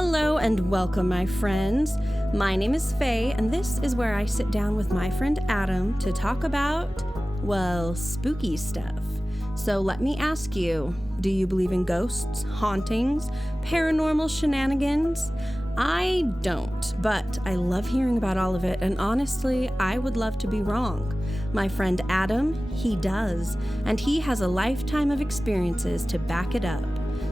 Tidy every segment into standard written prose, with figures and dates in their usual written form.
Hello and welcome, my friends. My name is Faye, and this is where I sit down with my friend Adam to talk about, well, spooky stuff. So let me ask you, do you believe in ghosts, hauntings, paranormal shenanigans? I don't, but I love hearing about all of it, and honestly, I would love to be wrong. My friend Adam, he does, and he has a lifetime of experiences to back it up.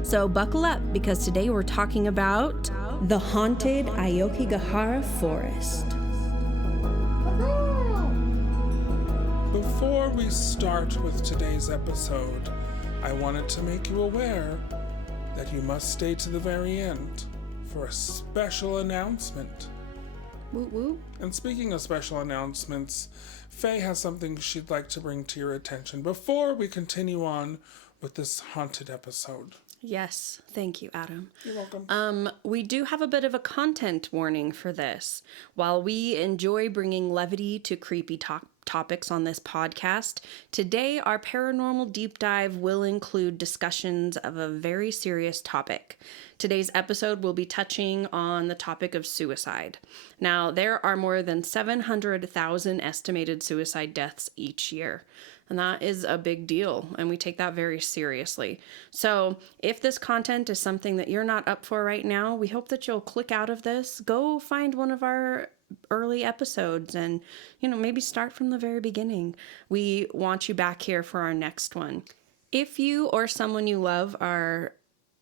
So buckle up, because today we're talking about the haunted Aokigahara forest. Before we start with today's episode, I wanted to make you aware that you must stay to the very end for a special announcement. Woo woo. And speaking of special announcements, Faye has something she'd like to bring to your attention before we continue on with this haunted episode. Yes, thank you, Adam. You're welcome. We do have a bit of a content warning for this. While we enjoy bringing levity to creepy topics on this podcast, today our paranormal deep dive will include discussions of a very serious topic. Today's episode will be touching on the topic of suicide. Now, there are more than 700,000 estimated suicide deaths each year. And that is a big deal, and we take that very seriously. So if this content is something that you're not up for right now, we hope that you'll click out of this, go find one of our early episodes, and, maybe start from the very beginning. We want you back here for our next one. If you or someone you love are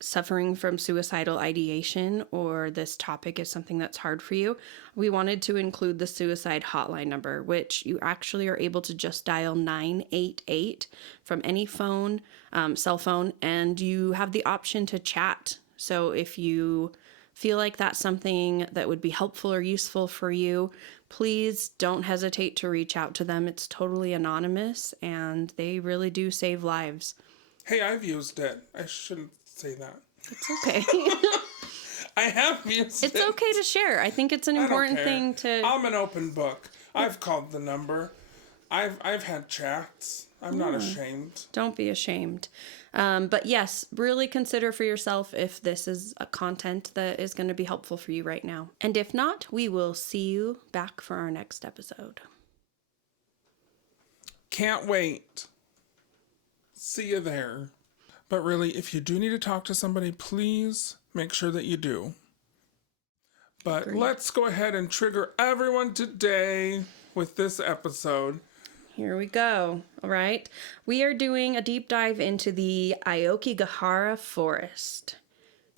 suffering from suicidal ideation, or this topic is something that's hard for you, we wanted to include the suicide hotline number, which you actually are able to just dial 988 from any phone, cell phone, and you have the option to chat. So if you feel like that's something that would be helpful or useful for you, please don't hesitate to reach out to them. It's totally anonymous, and they really do save lives. Hey, I've used it. I shouldn't say that. It's okay. I have used it. It's okay to share. I think it's an important thing to... I'm an open book. I've called the number. I've had chats. I'm not ashamed. Don't be ashamed. But yes, really consider for yourself if this is a content that is going to be helpful for you right now. And if not, we will see you back for our next episode. Can't wait. See you there. But really, if you do need to talk to somebody, please make sure that you do. But Agreed. Let's go ahead and trigger everyone today with this episode. Here we go. All right. We are doing a deep dive into the Aokigahara forest.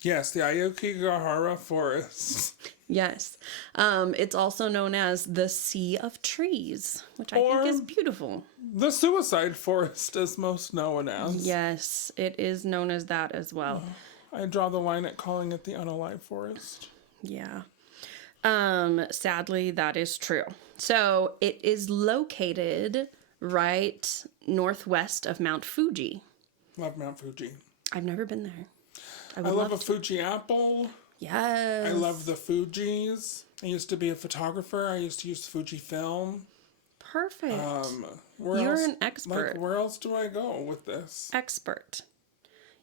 Yes, the Aokigahara forest. Yes. It's also known as the Sea of Trees, which I think is beautiful. The suicide forest is most known as. Yes, it is known as that as well. I draw the line at calling it the unalive forest. Yeah. Sadly, that is true. So it is located right northwest of Mount Fuji. Love Mount Fuji. I've never been there. I love a Fuji apple. Yes. I love the Fujis. I used to be a photographer. I used to use Fujifilm. Perfect. You're an expert. Like, where else do I go with this? Expert.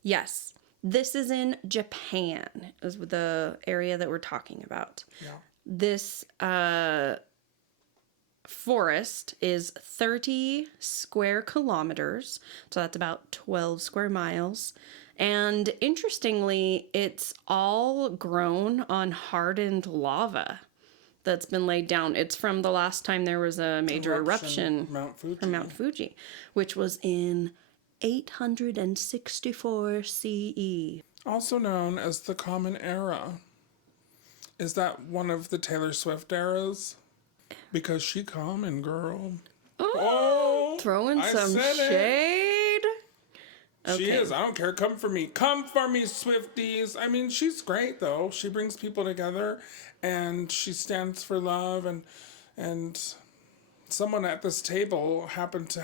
Yes. This is in Japan, is the area that we're talking about. Yeah. This forest is 30 square kilometers, so that's about 12 square miles. And interestingly, it's all grown on hardened lava that's been laid down. It's from the last time there was a major eruption from Mount Fuji, which was in 864 CE. Also known as the Common Era. Is that one of the Taylor Swift eras? Because she common, girl. Oh, throwing some shade. Okay. She is. I don't care. Come for me. Come for me, Swifties. I mean, she's great, though. She brings people together, and she stands for love, and someone at this table happened to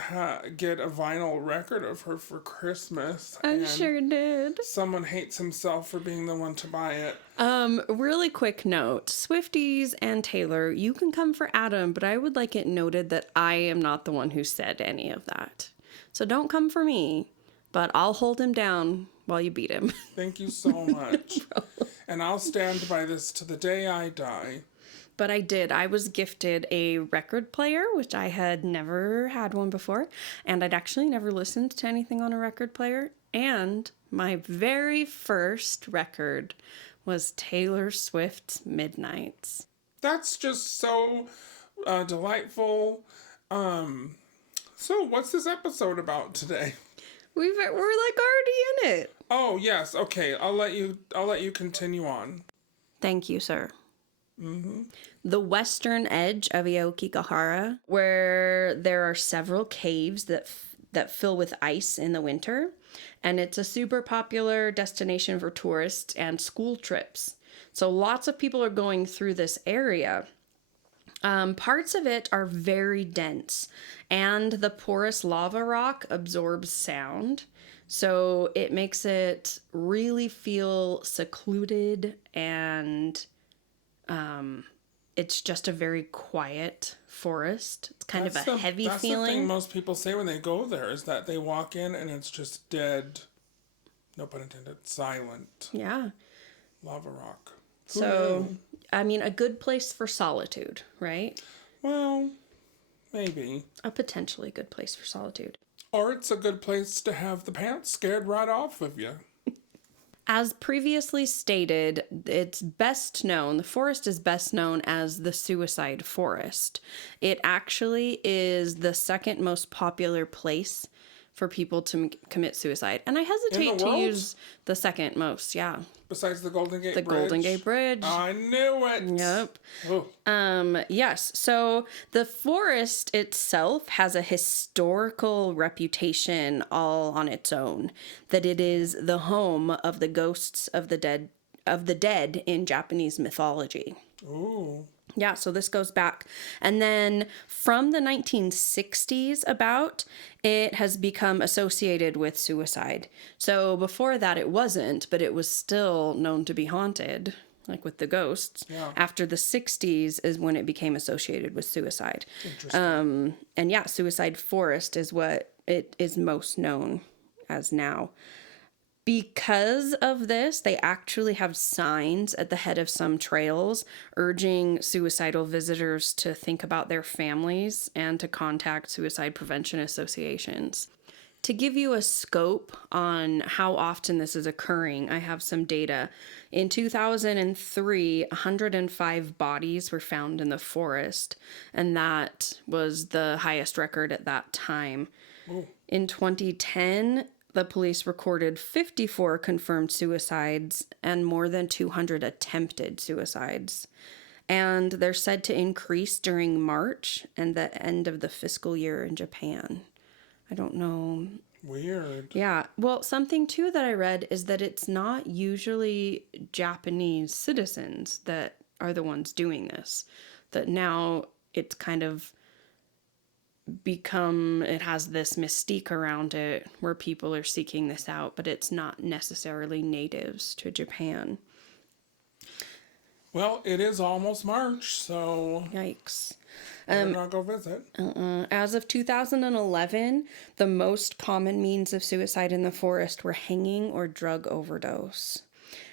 get a vinyl record of her for Christmas. I sure did. Someone hates himself for being the one to buy it. Really quick note. Swifties and Taylor, you can come for Adam, but I would like it noted that I am not the one who said any of that. So don't come for me, but I'll hold him down while you beat him. Thank you so much. And I'll stand by this to the day I die. But I did. I was gifted a record player, which I had never had one before. And I'd actually never listened to anything on a record player. And my very first record was Taylor Swift's Midnights. That's just so delightful. So what's this episode about today? We're like already in it. Oh, yes. Okay. I'll let you continue on. Thank you, sir. Mm-hmm. The western edge of Aokigahara, where there are several caves that fill with ice in the winter, and it's a super popular destination for tourists and school trips. So lots of people are going through this area. Parts of it are very dense, and the porous lava rock absorbs sound. So it makes it really feel secluded, and it's just a very quiet forest. It's kind of a heavy feeling. That's the thing most people say when they go there, is that they walk in and it's just dead, no pun intended, silent. Yeah. Lava rock. So, I mean, a good place for solitude, right? Well, maybe. A potentially good place for solitude. Or it's a good place to have the pants scared right off of you. As previously stated, the forest is best known as the Suicide Forest. It actually is the second most popular place for people to commit suicide. And I hesitate to use the second most, yeah. Besides the Golden Gate Bridge. The Golden Gate Bridge. I knew it. Yep. Oh. Yes. So the forest itself has a historical reputation all on its own, that it is the home of the ghosts of the dead in Japanese mythology. Ooh. Yeah, so this goes back. And then from the 1960s it has become associated with suicide. So before that it wasn't, but it was still known to be haunted, like with the ghosts. Yeah. After the 60s is when it became associated with suicide. Interesting. And yeah, Suicide Forest is what it is most known as now. Because of this, they actually have signs at the head of some trails urging suicidal visitors to think about their families and to contact suicide prevention associations. To give you a scope on how often this is occurring, I have some data. In 2003, 105 bodies were found in the forest, and that was the highest record at that time. Ooh. In 2010, the police recorded 54 confirmed suicides and more than 200 attempted suicides. And they're said to increase during March and the end of the fiscal year in Japan. I don't know. Weird. Yeah. Well, something too that I read is that it's not usually Japanese citizens that are the ones doing this. That now it's kind of it has this mystique around it where people are seeking this out, but it's not necessarily natives to Japan. Well, it is almost March, so Yikes. Better not go visit. As of 2011, the most common means of suicide in the forest were hanging or drug overdose.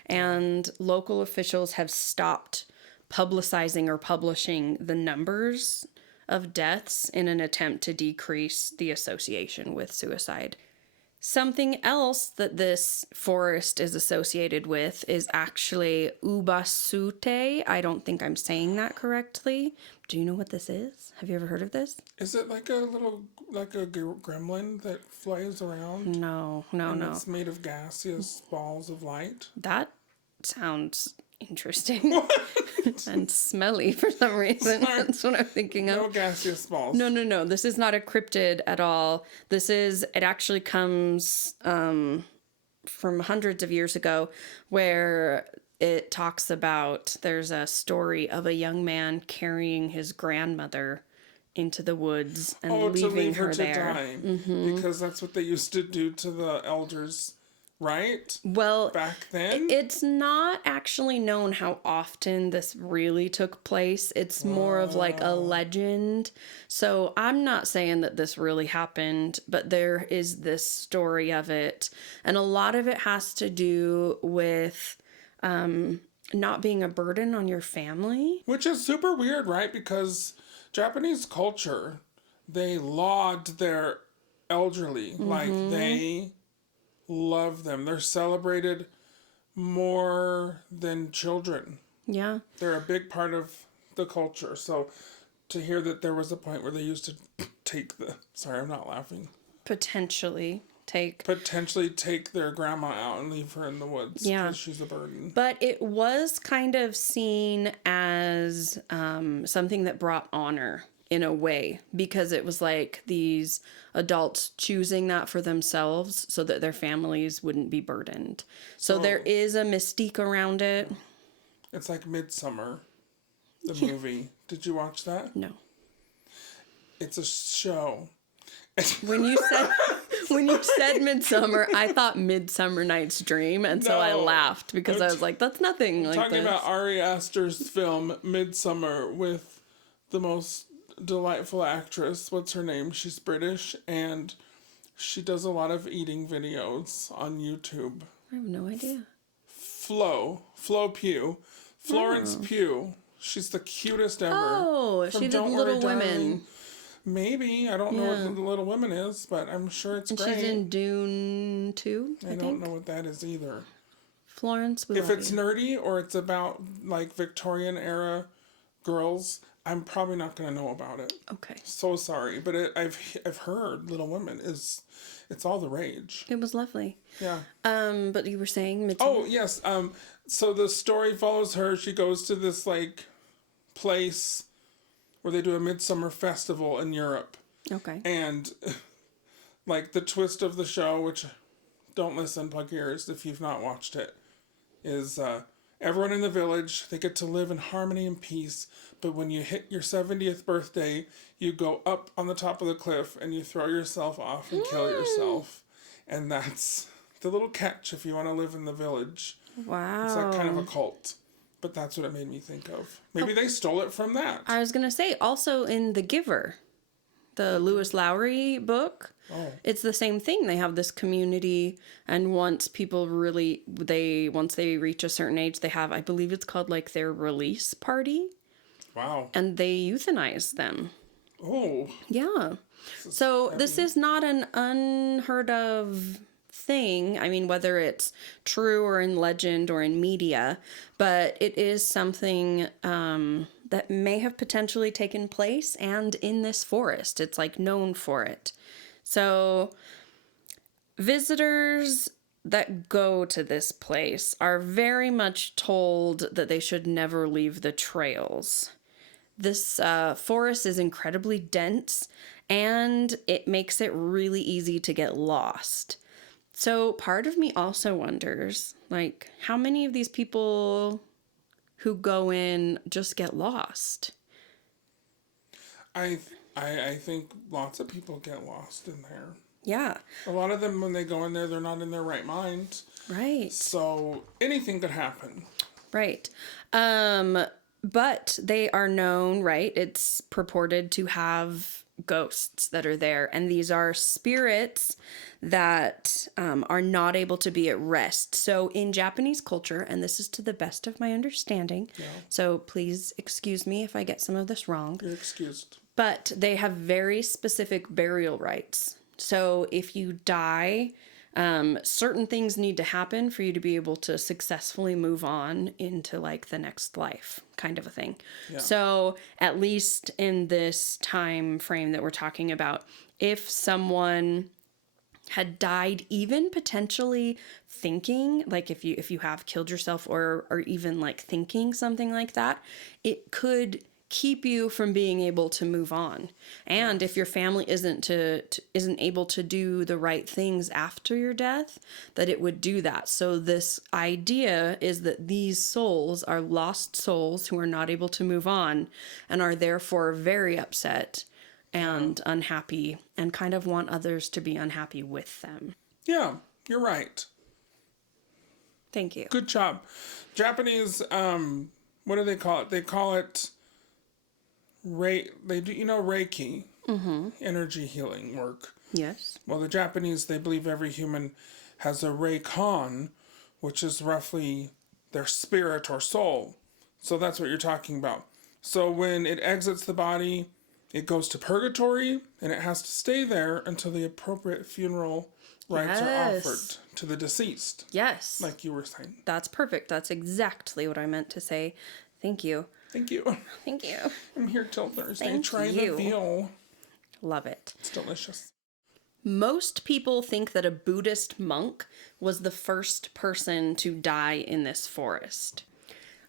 And local officials have stopped publicizing or publishing the numbers of deaths in an attempt to decrease the association with suicide. Something else that this forest is associated with is actually Ubasute. I don't think I'm saying that correctly. Do you know what this is? Have you ever heard of this? Is it like a gremlin that flies around? No. It's made of gaseous balls of light? That sounds interesting. And smelly for some reason. That's what I'm thinking of. No gaseous balls. No. This is not a cryptid at all. It actually comes from hundreds of years ago, where it talks about, there's a story of a young man carrying his grandmother into the woods and leaving her there. To die. Mm-hmm. Because that's what they used to do to the elders. Right? Well, back then? It's not actually known how often this really took place. It's more of like a legend. So I'm not saying that this really happened, but there is this story of it. And a lot of it has to do with not being a burden on your family. Which is super weird, right? Because Japanese culture, they laud their elderly. Like, they love them. They're celebrated more than children. Yeah. They're a big part of the culture. So to hear that there was a point where they used to take the... Sorry, I'm not laughing. Potentially take their grandma out and leave her in the woods because she's a burden. But it was kind of seen as something that brought honor in a way, because it was like these adults choosing that for themselves so that their families wouldn't be burdened. So there is a mystique around it. It's like Midsummer, the movie. Did you watch that? No. It's a show. When you said Midsummer, I thought Midsummer Night's Dream, and so I laughed because I was like, "That's nothing like talking this." About Ari Aster's film Midsummer with the most delightful actress. What's her name? She's British, and she does a lot of eating videos on YouTube. I have no idea. Flo Pugh, Florence Pugh. She's the cutest ever. Oh, she did Little Women. Maybe. I don't know what the Little Women is, but I'm sure it's great. She's in Dune 2, I think. don't know what that is either. Florence, if it's nerdy or it's about like Victorian era girls, I'm probably not going to know about it. Okay. So sorry, but I've heard Little Women it's all the rage. It was lovely. Yeah. But you were saying Midsummer? Oh, yes. So the story follows her. She goes to this like place where they do a midsummer festival in Europe. Okay. And like the twist of the show, which don't listen, plug ears if you've not watched it, is everyone in the village, they get to live in harmony and peace. But when you hit your 70th birthday, you go up on the top of the cliff and you throw yourself off and kill yourself. And that's the little catch if you want to live in the village. Wow. It's like kind of a cult. But that's what it made me think of. Maybe they stole it from that. I was going to say, also in The Giver, the Lewis Lowry book, it's the same thing. They have this community, and once people once they reach a certain age, they have, I believe it's called like their release party. Wow. And they euthanize them. Oh. Yeah. So this is not an unheard of thing. I mean, whether it's true or in legend or in media, but it is something that may have potentially taken place, and in this forest, it's like known for it. So visitors that go to this place are very much told that they should never leave the trails. This forest is incredibly dense, and it makes it really easy to get lost. So part of me also wonders, like, how many of these people who go in just get lost? I think lots of people get lost in there. Yeah. A lot of them, when they go in there, they're not in their right mind. Right. So anything could happen. Right. But they are known, right? It's purported to have ghosts that are there, and these are spirits that are not able to be at rest. So in Japanese culture, and this is to the best of my understanding, so please excuse me if I get some of this wrong. You're excused. But they have very specific burial rites. So if you die, certain things need to happen for you to be able to successfully move on into like the next life, kind of a thing. Yeah. So at least in this time frame that we're talking about, if someone had died, even potentially thinking, like if you have killed yourself or even like thinking something like that, it could keep you from being able to move on. And if your family isn't able to do the right things after your death, that it would do that. So this idea is that these souls are lost souls who are not able to move on and are therefore very upset and unhappy and kind of want others to be unhappy with them. Yeah, you're right. Thank you. Good job. Japanese, what do they call it? They call it they do, Reiki, energy healing work. Yes. Well, the Japanese, they believe every human has a Reikon, which is roughly their spirit or soul. So that's what you're talking about. So when it exits the body, it goes to purgatory, and it has to stay there until the appropriate funeral rites are offered to the deceased. Yes. Like you were saying. That's perfect. That's exactly what I meant to say. Thank you. Thank you. Thank you. I'm here till Thursday. Thank Try you. the veal. Love it. It's delicious. Most people think that a Buddhist monk was the first person to die in this forest.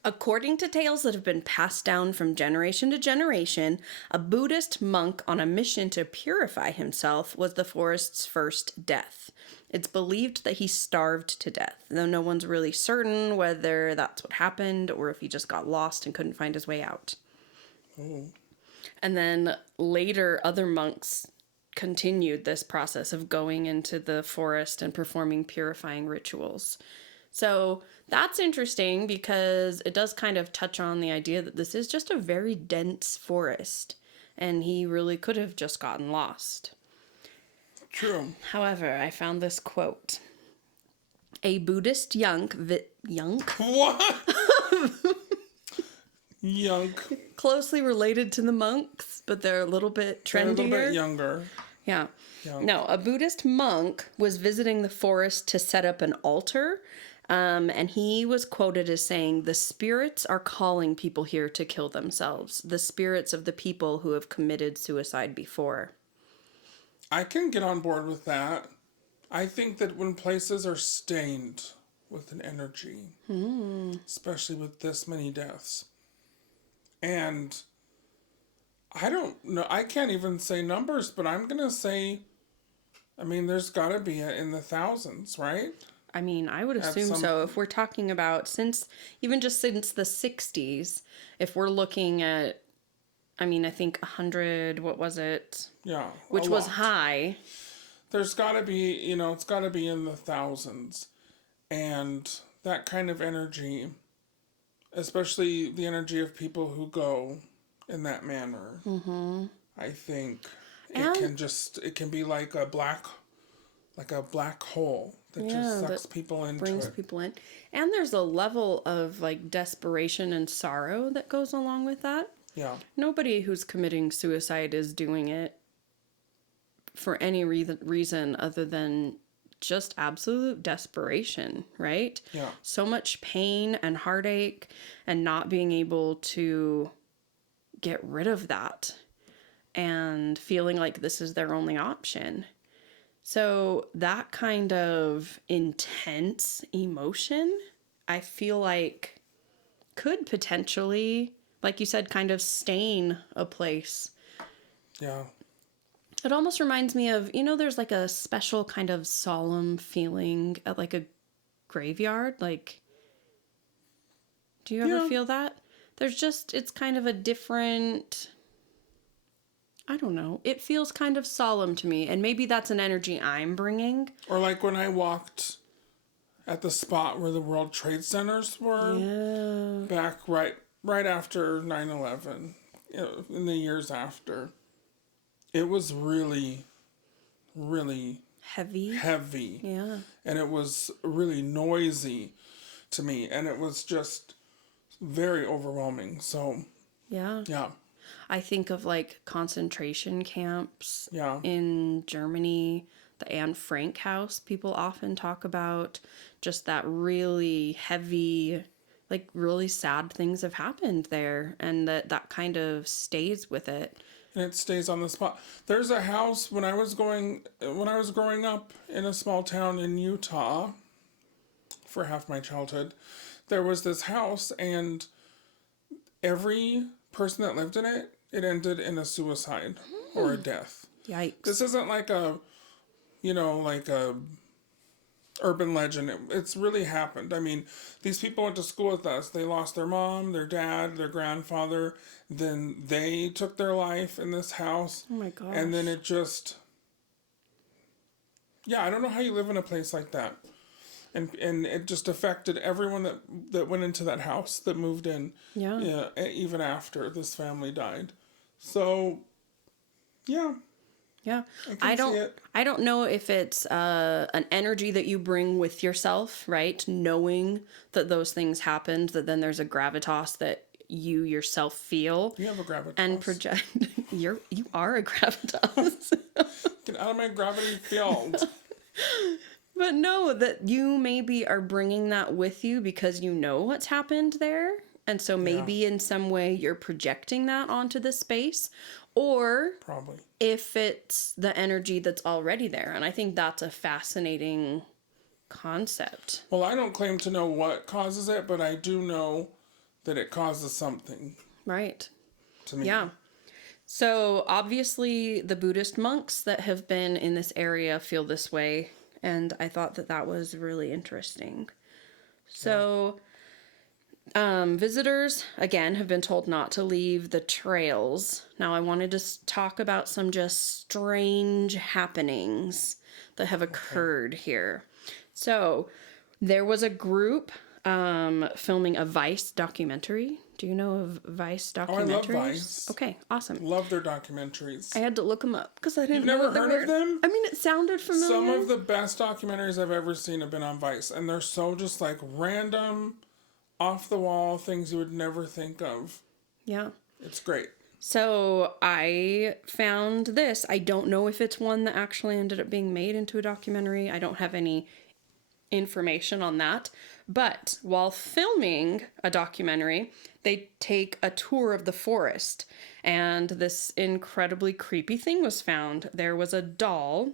According to tales that have been passed down from generation to generation, a Buddhist monk on a mission to purify himself was the forest's first death. It's believed that he starved to death, though no one's really certain whether that's what happened or if he just got lost and couldn't find his way out. Oh. And then later, other monks continued this process of going into the forest and performing purifying rituals. So that's interesting because it does kind of touch on the idea that this is just a very dense forest and he really could have just gotten lost. True. However, I found this quote. A Buddhist yunk? What? Yunk. Closely related to the monks, but they're a little bit trendier. They're a little bit younger. Yeah. Yunk. No, a Buddhist monk was visiting the forest to set up an altar. And he was quoted as saying, "The spirits are calling people here to kill themselves. The spirits of the people who have committed suicide before." I can get on board with that. I think that when places are stained with an energy, especially with this many deaths, and I don't know, I can't even say numbers, but I'm going to say, I mean, there's got to be in the thousands, right? I mean, I would assume so. If we're talking about since the 60s, if we're looking at, I mean, I think 100, what was it? Yeah. Which was high. There's got to be, it's got to be in the thousands. And that kind of energy, especially the energy of people who go in that manner, I think it can be like a black hole that just sucks people into brings it. People in. And there's a level of like desperation and sorrow that goes along with that. Yeah. Nobody who's committing suicide is doing it for any reason other than just absolute desperation, right? Yeah. So much pain and heartache and not being able to get rid of that and feeling like this is their only option. So that kind of intense emotion, I feel like could potentially, like you said, kind of stain a place. Yeah. It almost reminds me of, there's like a special kind of solemn feeling at like a graveyard. Like, do you ever feel that? It's kind of a different, I don't know. It feels kind of solemn to me. And maybe that's an energy I'm bringing. Or like when I walked at the spot where the World Trade Centers were back right after 9/11, in the years after. It was really, really heavy. Yeah. And it was really noisy to me. And it was just very overwhelming. So, yeah. I think of like concentration camps in Germany, the Anne Frank house. People often talk about just that really heavy, like really sad things have happened there, and that kind of stays with it. And it stays on the spot. There's a house when I was growing up in a small town in Utah for half my childhood. There was this house, and every person that lived in it ended in a suicide or a death. Yikes. This isn't like a urban legend. It's really happened. I mean, these people went to school with us. They lost their mom, their dad, their grandfather. Then they took their life in this house. Oh my gosh. And then it just... Yeah, I don't know how you live in a place like that. And it just affected everyone that went into that house, that moved in. Yeah, even after this family died. So, yeah. Yeah. I can see it. I don't know if it's an energy that you bring with yourself, right? Knowing that those things happened, that then there's a gravitas that you yourself feel. You have a gravitas. And project. You are a gravitas. Get out of my gravity field. But no, that you maybe are bringing that with you because you know what's happened there. And so maybe in some way you're projecting that onto the space. Or probably if it's the energy that's already there. And I think that's a fascinating concept. Well, I don't claim to know what causes it, but I do know that it causes something. Right. To me. Yeah. So obviously the Buddhist monks that have been in this area feel this way. And I thought that that was really interesting. So visitors, again, have been told not to leave the trails. Now, I wanted to talk about some just strange happenings that have occurred here. So there was a group filming a Vice documentary. Do you know of Vice documentaries? Oh, I love Vice. Okay, awesome. Love their documentaries. I had to look them up because I didn't know. You've never heard of them? I mean, it sounded familiar. Some of the best documentaries I've ever seen have been on Vice, and they're so just like random, off the wall things you would never think of. Yeah. It's great. So I found this. I don't know if it's one that actually ended up being made into a documentary. I don't have any information on that. But while filming a documentary, they take a tour of the forest. And this incredibly creepy thing was found. There was a doll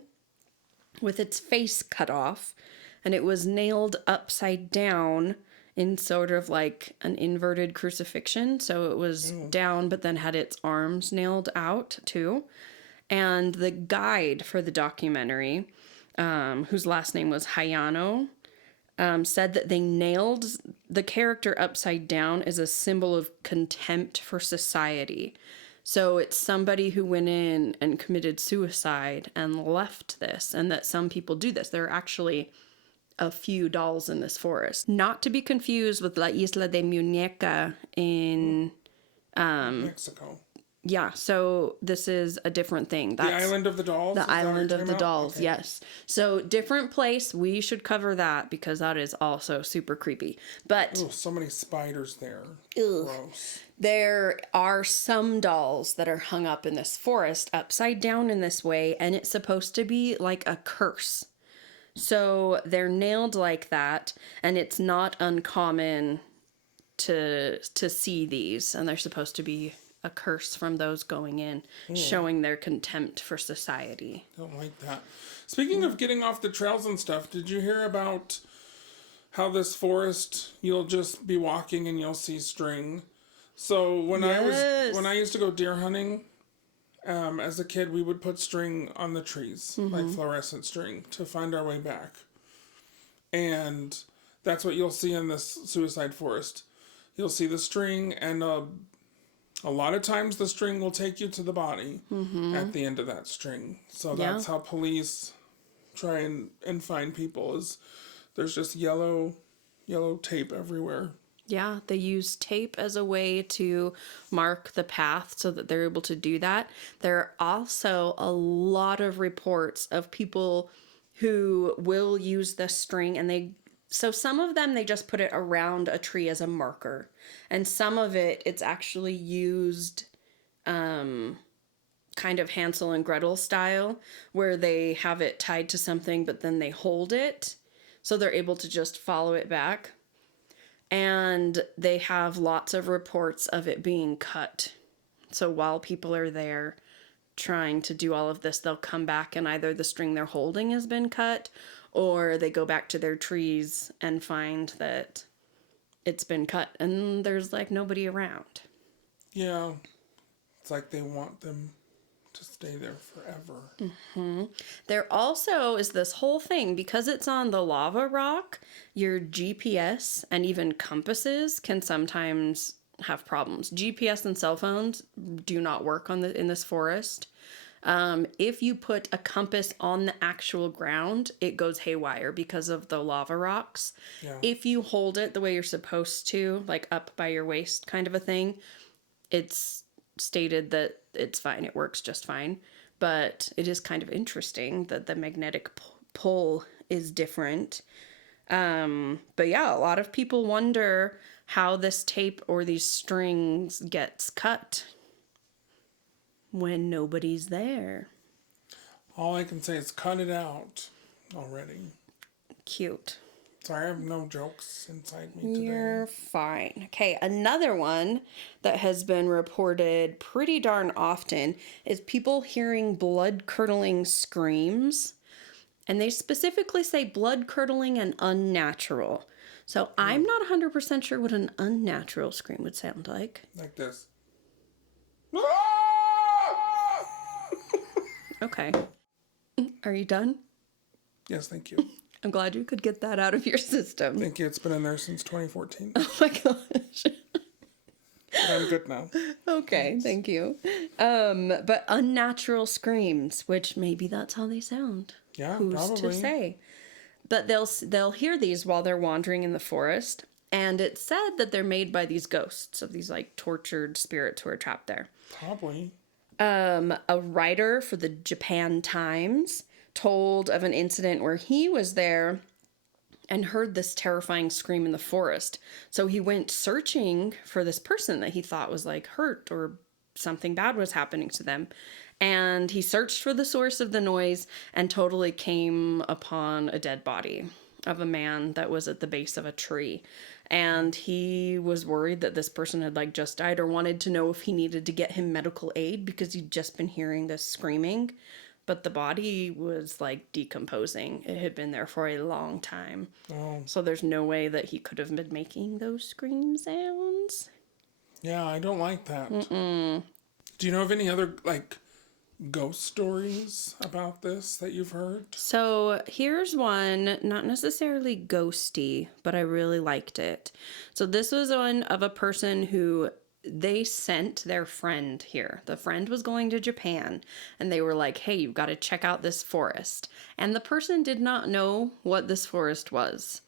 with its face cut off, and it was nailed upside down in sort of like an inverted crucifixion. So it was down, but then had its arms nailed out too. And the guide for the documentary, whose last name was Hayano, said that they nailed the character upside down as a symbol of contempt for society. So it's somebody who went in and committed suicide and left this, and that some people do this. There are actually a few dolls in this forest. Not to be confused with La Isla de Muñeca in Mexico. Yeah, so this is a different thing. That's the Island of the Dolls? The Island of the Dolls, okay. Yes. So different place. We should cover that because that is also super creepy. But ooh, so many spiders there. Ugh. Gross. There are some dolls that are hung up in this forest upside down in this way, and it's supposed to be like a curse. So they're nailed like that, and it's not uncommon to see these, and they're supposed to be a curse from those going in, showing their contempt for society. Don't like that. Speaking of getting off the trails and stuff, did you hear about how this forest, you'll just be walking and you'll see string? So when I used to go deer hunting, as a kid, we would put string on the trees, like fluorescent string, to find our way back. And that's what you'll see in this suicide forest. You'll see the string, and a lot of times the string will take you to the body at the end of that string. So that's how police try and find people, is there's just yellow tape everywhere. Yeah, they use tape as a way to mark the path so that they're able to do that. There are also a lot of reports of people who will use the string, and so some of them, they just put it around a tree as a marker. And some of it's actually used kind of Hansel and Gretel style, where they have it tied to something, but then they hold it. So they're able to just follow it back. And they have lots of reports of it being cut. So while people are there trying to do all of this, they'll come back and either the string they're holding has been cut, or they go back to their trees and find that it's been cut and there's like nobody around. Yeah. It's like they want them to stay there forever. There also is this whole thing, because it's on the lava rock, your GPS and even compasses can sometimes have problems. GPS and cell phones do not work in this forest. If you put a compass on the actual ground, it goes haywire because of the lava rocks. Yeah. If you hold it the way you're supposed to, like up by your waist kind of a thing, it's stated that it's fine. It works just fine. but it is kind of interesting that the magnetic pull is different. But yeah, a lot of people wonder how this tape or these strings gets cut when nobody's there. All I can say is cut it out already. Cute. Sorry, I have no jokes inside me today. You're fine. Okay, another one that has been reported pretty darn often is people hearing blood-curdling screams. And they specifically say blood-curdling and unnatural. So I'm not 100% sure what an unnatural scream would sound like. Like this. Okay. Are you done? Yes, thank you. I'm glad you could get that out of your system. Thank you. It's been in there since 2014. Oh my gosh. But I'm good now. Okay, thank you. But unnatural screams, which maybe that's how they sound. Yeah, Who's probably. to say? But they'll hear these while they're wandering in the forest, and it's said that they're made by these ghosts of these like tortured spirits who are trapped there. Probably. A writer for the Japan Times told of an incident where he was there and heard this terrifying scream in the forest. So he went searching for this person that he thought was like hurt or something bad was happening to them. And he searched for the source of the noise and totally came upon a dead body of a man that was at the base of a tree. And he was worried that this person had like just died or wanted to know if he needed to get him medical aid because he'd just been hearing this screaming. But the body was like decomposing. It had been there for a long time. Oh. So there's no way that he could have been making those scream sounds. Yeah, I don't like that. Mm-mm. Do you know of any other like ghost stories about this that you've heard? So here's one, not necessarily ghosty, but I really liked it. So this was one of a person who they sent their friend here. The friend was going to Japan and they were like, hey, you've got to check out this forest. And the person did not know what this forest was.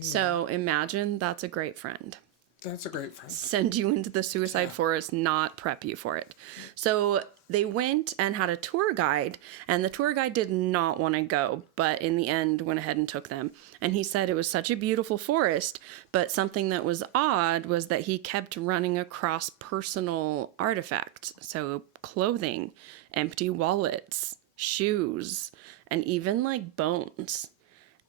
So imagine that's a great friend. That's a great friend. Send you into the suicide forest, not prep you for it. So they went and had a tour guide, and the tour guide did not want to go, but in the end went ahead and took them. And he said it was such a beautiful forest, but something that was odd was that he kept running across personal artifacts. So clothing, empty wallets, shoes, and even like bones.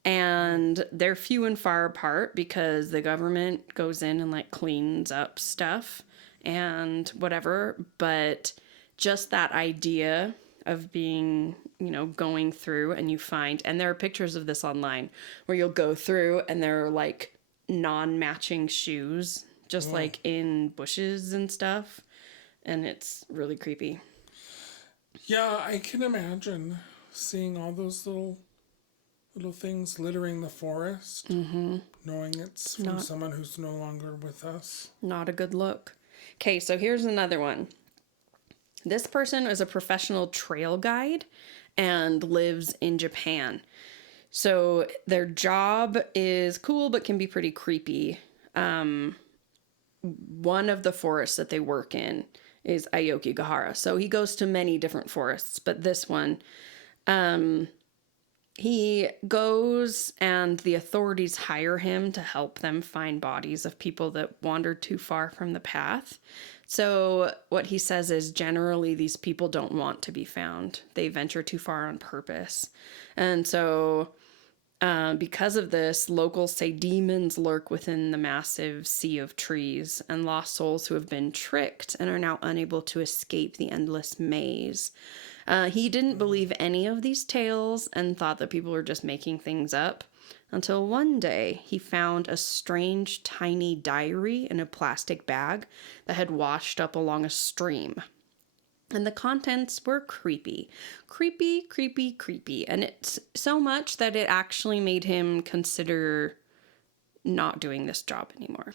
And they're few and far apart because the government goes in and like cleans up stuff and whatever. But just that idea of being, you know, going through and you find, and there are pictures of this online where you'll go through and there are like non-matching shoes, just like in bushes and stuff. And it's really creepy. Yeah, I can imagine seeing all those little things littering the forest, knowing it's from someone who's no longer with us. Not a good look. Okay, so here's another one. This person is a professional trail guide and lives in Japan. So their job is cool but can be pretty creepy. One of the forests that they work in is Aokigahara. So he goes to many different forests, but this one, he goes and the authorities hire him to help them find bodies of people that wandered too far from the path. So what he says is generally these people don't want to be found. They venture too far on purpose. And so because of this, locals say demons lurk within the massive sea of trees and lost souls who have been tricked and are now unable to escape the endless maze. He didn't believe any of these tales and thought that people were just making things up until one day he found a strange tiny diary in a plastic bag that had washed up along a stream. And the contents were creepy. Creepy, creepy, creepy. And it's so much that it actually made him consider not doing this job anymore.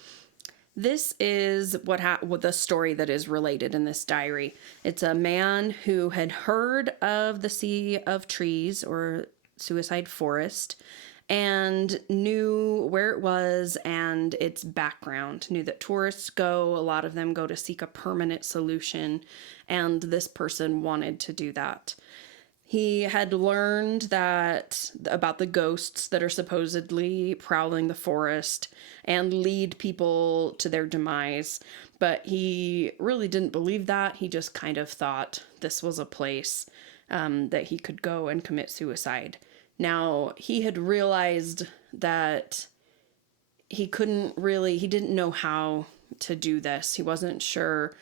This is what the story that is related in this diary. It's a man who had heard of the Sea of Trees or Suicide Forest, and knew where it was and its background, knew that tourists go, a lot of them go to seek a permanent solution, and this person wanted to do that. He had learned that about the ghosts that are supposedly prowling the forest and lead people to their demise, but he really didn't believe that. He just kind of thought this was a place that he could go and commit suicide. Now, he had realized that he didn't know how to do this. He wasn't sure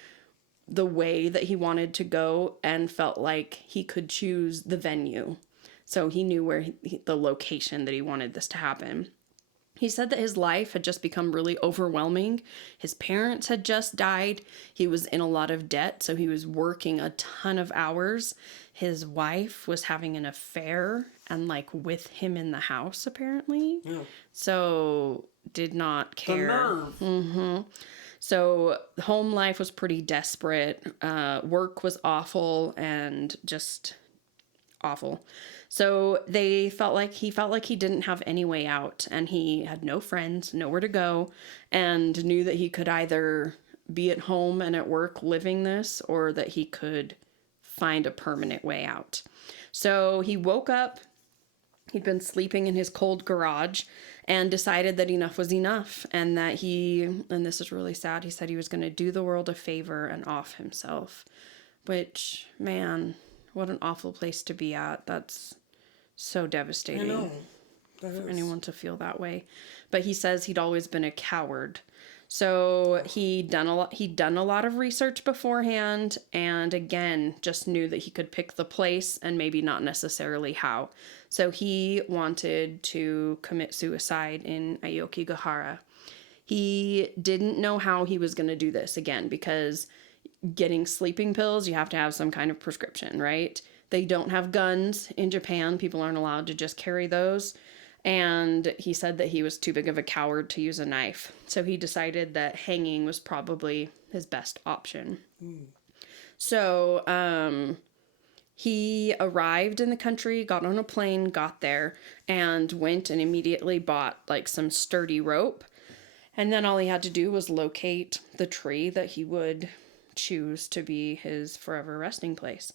the way that he wanted to go and felt like he could choose the venue. So he knew the location that he wanted this to happen. He said that his life had just become really overwhelming. His parents had just died. He was in a lot of debt, so he was working a ton of hours. His wife was having an affair and with him in the house, apparently. Yeah. So did not care. The nerve. So home life was pretty desperate. Work was awful and just awful. So he felt like he didn't have any way out, and he had no friends, nowhere to go, and knew that he could either be at home and at work living this, or that he could find a permanent way out. So he woke up. He'd been sleeping in his cold garage and decided that enough was enough, and that and this is really sad, he said he was going to do the world a favor and off himself. Which, man, what an awful place to be at. That's so devastating. I know. For anyone to feel that way. But he says he'd always been a coward. So he'd done a lot of research beforehand, and again, just knew that he could pick the place and maybe not necessarily how. So he wanted to commit suicide in Aokigahara. He didn't know how he was going to do this, again, because getting sleeping pills, you have to have some kind of prescription, right? They don't have guns in Japan. People aren't allowed to just carry those. And he said that he was too big of a coward to use a knife. So he decided that hanging was probably his best option. So he arrived in the country, got on a plane, got there, and went and immediately bought some sturdy rope. And then all he had to do was locate the tree that he would choose to be his forever resting place.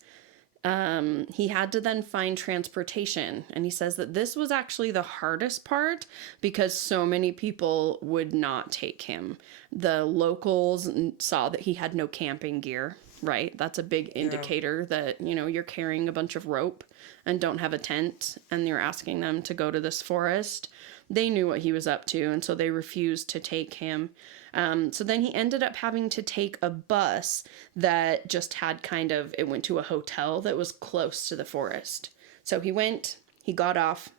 He had to then find transportation, and he says that this was actually the hardest part because so many people would not take him. The locals saw that he had no camping gear, right? That's a big indicator that, you're carrying a bunch of rope and don't have a tent, and you're asking them to go to this forest. They knew what he was up to, and so they refused to take him. So then he ended up having to take a bus that just had it went to a hotel that was close to the forest. So he got off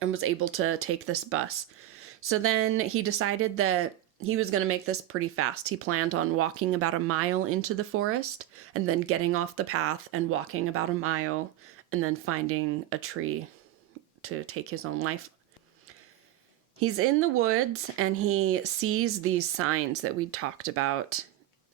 and was able to take this bus. So then he decided that he was going to make this pretty fast. He planned on walking about a mile into the forest and then getting off the path and walking about a mile and then finding a tree to take his own life. He's in the woods and he sees these signs that we talked about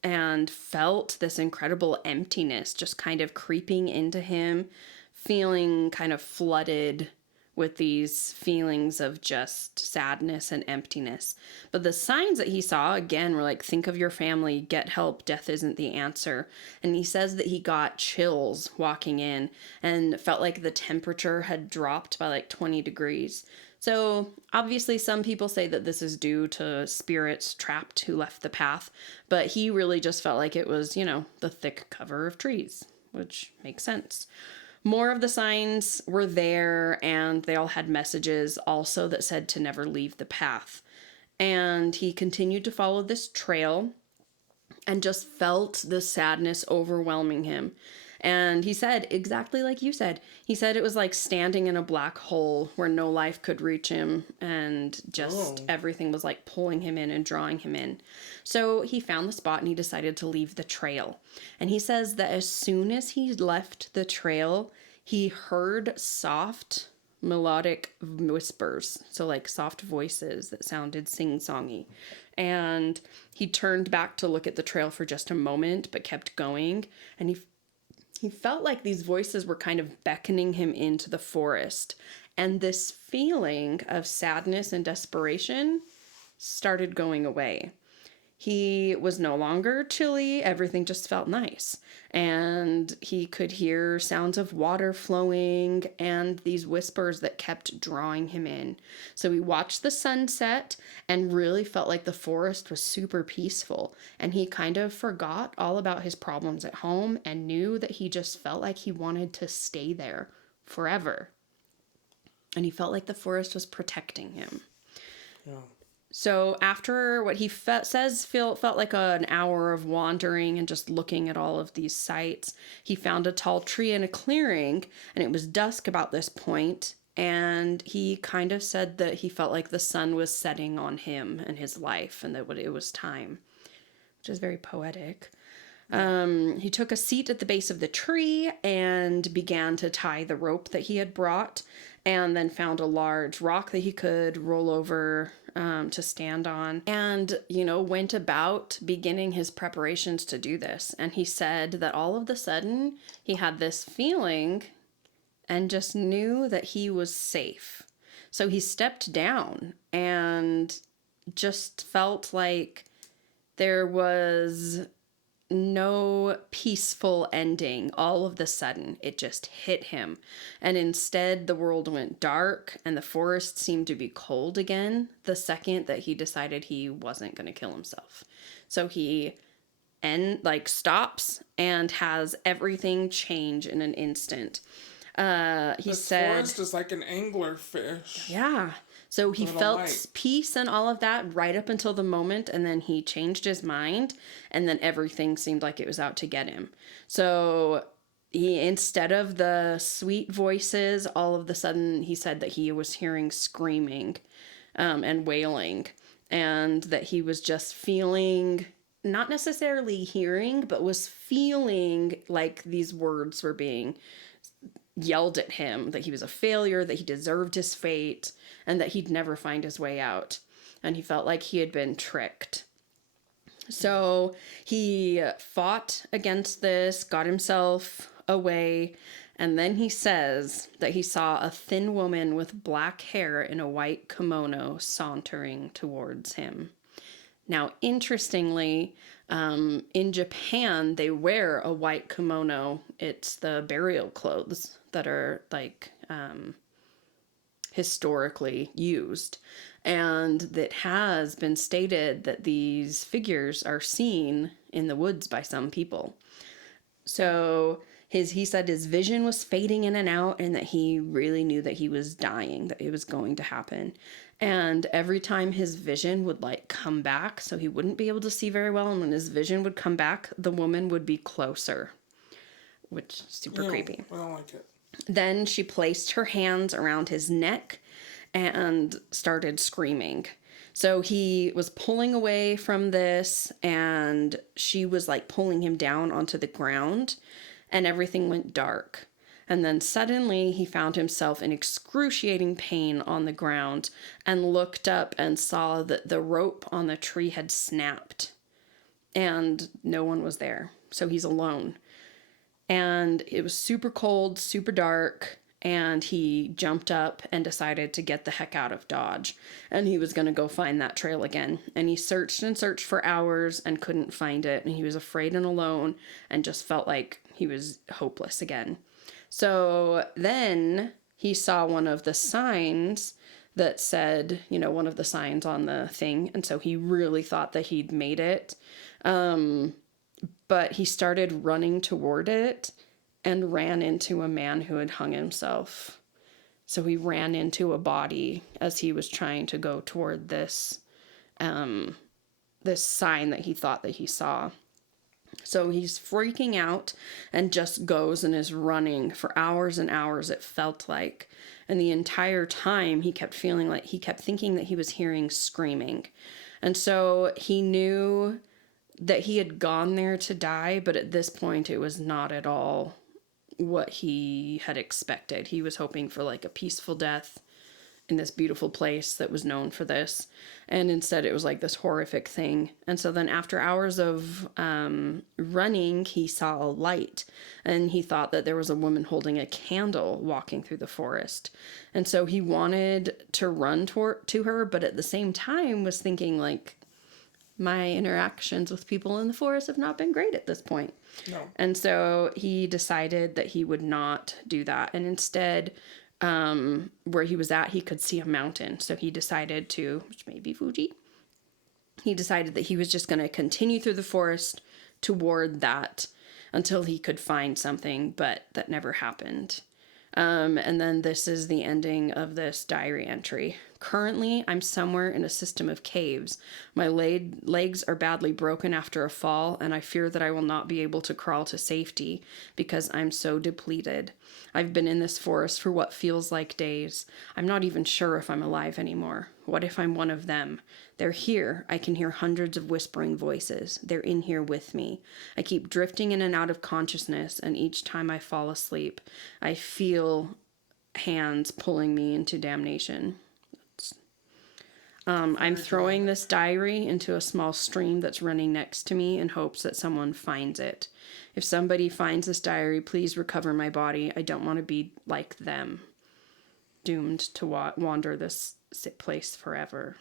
and felt this incredible emptiness just kind of creeping into him, feeling kind of flooded with these feelings of just sadness and emptiness. But the signs that he saw, again, were think of your family, get help, death isn't the answer. And he says that he got chills walking in and felt like the temperature had dropped by 20 degrees. So obviously some people say that this is due to spirits trapped who left the path, but he really just felt like it was, the thick cover of trees, which makes sense. More of the signs were there, and they all had messages also that said to never leave the path. And he continued to follow this trail and just felt the sadness overwhelming him. And he said, exactly like you said, he said it was like standing in a black hole where no life could reach him, and just everything was pulling him in and drawing him in. So he found the spot and he decided to leave the trail. And he says that as soon as he left the trail, he heard soft melodic whispers. So soft voices that sounded sing-songy. And he turned back to look at the trail for just a moment, but kept going. And he felt like these voices were kind of beckoning him into the forest. And this feeling of sadness and desperation started going away. He was no longer chilly. Everything just felt nice. And he could hear sounds of water flowing and these whispers that kept drawing him in. So he watched the sunset and really felt like the forest was super peaceful. And he kind of forgot all about his problems at home and knew that he just felt like he wanted to stay there forever. And he felt like the forest was protecting him. Yeah. So after what he felt like an hour of wandering and just looking at all of these sights, he found a tall tree in a clearing, and it was dusk about this point, and he kind of said that he felt like the sun was setting on him and his life, and that it was time, which is very poetic. He took a seat at the base of the tree and began to tie the rope that he had brought, and then found a large rock that he could roll over to stand on, and, went about beginning his preparations to do this. And he said that all of a sudden he had this feeling and just knew that he was safe. So he stepped down and just felt like there was no peaceful ending. All of the sudden, it just hit him. And instead, the world went dark and the forest seemed to be cold again the second that he decided he wasn't going to kill himself. So he stops and has everything change in an instant. He said, the forest is like an anglerfish. Yeah. So he felt peace and all of that right up until the moment, and then he changed his mind, and then everything seemed like it was out to get him. So instead of the sweet voices, all of a sudden he said that he was hearing screaming and wailing, and that he was just feeling, not necessarily hearing, but was feeling like these words were being yelled at him, that he was a failure, that he deserved his fate, and that he'd never find his way out. And he felt like he had been tricked. So he fought against this, got himself away, and then he says that he saw a thin woman with black hair in a white kimono sauntering towards him. Now, interestingly, in Japan, they wear a white kimono. It's the burial clothes that are historically used. And it has been stated that these figures are seen in the woods by some people. So he said his vision was fading in and out, and that he really knew that he was dying, that it was going to happen. And every time his vision would come back, so he wouldn't be able to see very well, and when his vision would come back, the woman would be closer, which is super creepy. I don't like it. Then she placed her hands around his neck and started screaming. So he was pulling away from this, and she was pulling him down onto the ground, and everything went dark. And then suddenly he found himself in excruciating pain on the ground and looked up and saw that the rope on the tree had snapped and no one was there. So he's alone. And it was super cold, super dark, and he jumped up and decided to get the heck out of Dodge. And he was going to go find that trail again. And he searched and searched for hours and couldn't find it. And he was afraid and alone and just felt like he was hopeless again. So then he saw one of the signs that said, one of the signs on the thing. And so he really thought that he'd made it. But he started running toward it and ran into a man who had hung himself. So he ran into a body as he was trying to go toward this sign that he thought that he saw. So he's freaking out and just goes and is running for hours and hours, it felt like. And the entire time he kept thinking that he was hearing screaming. And so he knew that he had gone there to die, but at this point it was not at all what he had expected. He was hoping for a peaceful death, in this beautiful place that was known for this. And instead it was like this horrific thing. And so then after hours of running, he saw a light, and he thought that there was a woman holding a candle walking through the forest. And so he wanted to run to her, but at the same time was thinking, like, my interactions with people in the forest have not been great at this point. No. And so he decided that he would not do that. And instead, where he was at, he could see a mountain. So he decided to, which may be Fuji, he decided that he was just going to continue through the forest toward that until he could find something, but that never happened. And then this is the ending of this diary entry. Currently, I'm somewhere in a system of caves. My legs are badly broken after a fall, and I fear that I will not be able to crawl to safety because I'm so depleted. I've been in this forest for what feels like days. I'm not even sure if I'm alive anymore. What if I'm one of them? They're here. I can hear hundreds of whispering voices. They're in here with me. I keep drifting in and out of consciousness, and each time I fall asleep, I feel hands pulling me into damnation. I'm throwing this diary into a small stream that's running next to me in hopes that someone finds it. If somebody finds this diary, please recover my body. I don't want to be like them, doomed to wander this place forever.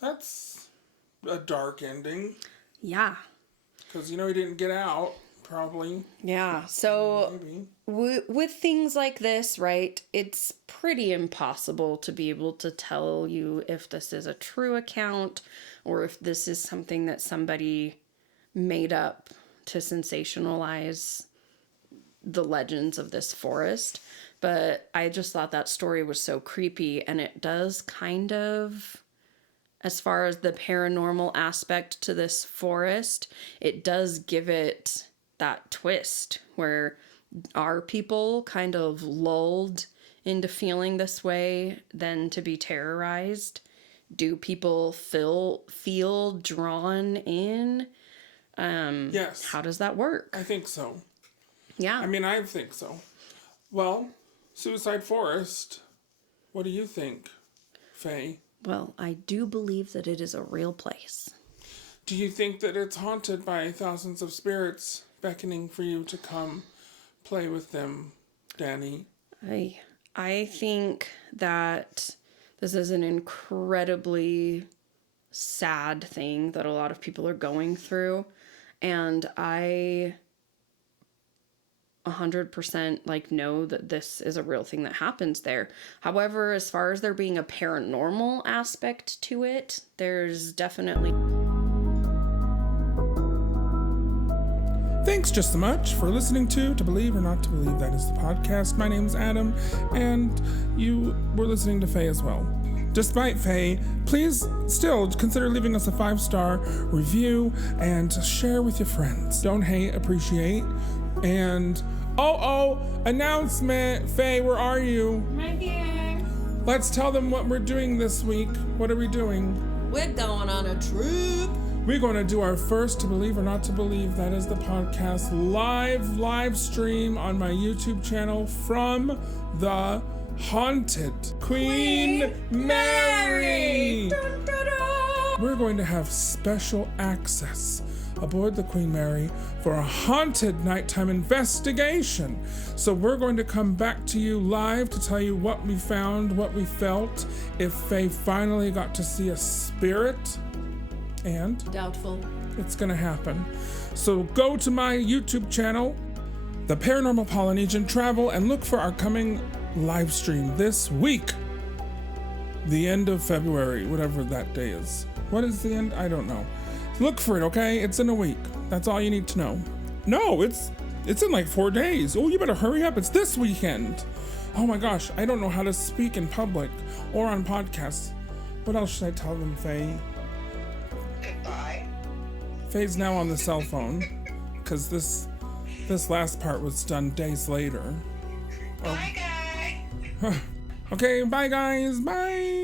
That's a dark ending. Yeah. Because, he didn't get out, probably. Yeah, so with things like this, right, it's pretty impossible to be able to tell you if this is a true account or if this is something that somebody made up to sensationalize the legends of this forest. But I just thought that story was so creepy, and it does kind of, as far as the paranormal aspect to this forest, it does give it that twist where are people kind of lulled into feeling this way than to be terrorized? Do people feel drawn in? Yes. How does that work? I think so. Yeah. I think so. Well, Suicide Forest, what do you think, Faye? Well, I do believe that it is a real place. Do you think that it's haunted by thousands of spirits beckoning for you to come play with them, Danny? I think that this is an incredibly sad thing that a lot of people are going through, and I 100% know that this is a real thing that happens there. However, as far as there being a paranormal aspect to it, there's definitely... Thanks just so much for listening to Believe or Not to Believe. That is the podcast. My name is Adam, and you were listening to Faye as well. Despite Faye, please still consider leaving us a 5-star review and share with your friends. Don't hate, appreciate. And, announcement. Faye, where are you? Right here. Let's tell them what we're doing this week. What are we doing? We're going on a trip. We're going to do our first To Believe or Not to Believe, that is the podcast, live stream on my YouTube channel from the haunted Queen Mary. Dun, dun, dun. We're going to have special access aboard the Queen Mary for a haunted nighttime investigation. So we're going to come back to you live to tell you what we found, what we felt, if Faye finally got to see a spirit. And Doubtful. it's gonna happen. So go to my YouTube channel, The Paranormal Polynesian Travel, and look for our coming live stream this week. The end of February, whatever that day is. What is the end? I don't know. Look for it, okay? It's in a week. That's all you need to know. No, it's in like 4 days. Oh, you better hurry up. It's this weekend. Oh my gosh, I don't know how to speak in public or on podcasts. What else should I tell them, Faye? Goodbye. Faye's now on the cell phone because this last part was done days later. Bye, guys. Okay, bye guys. Bye.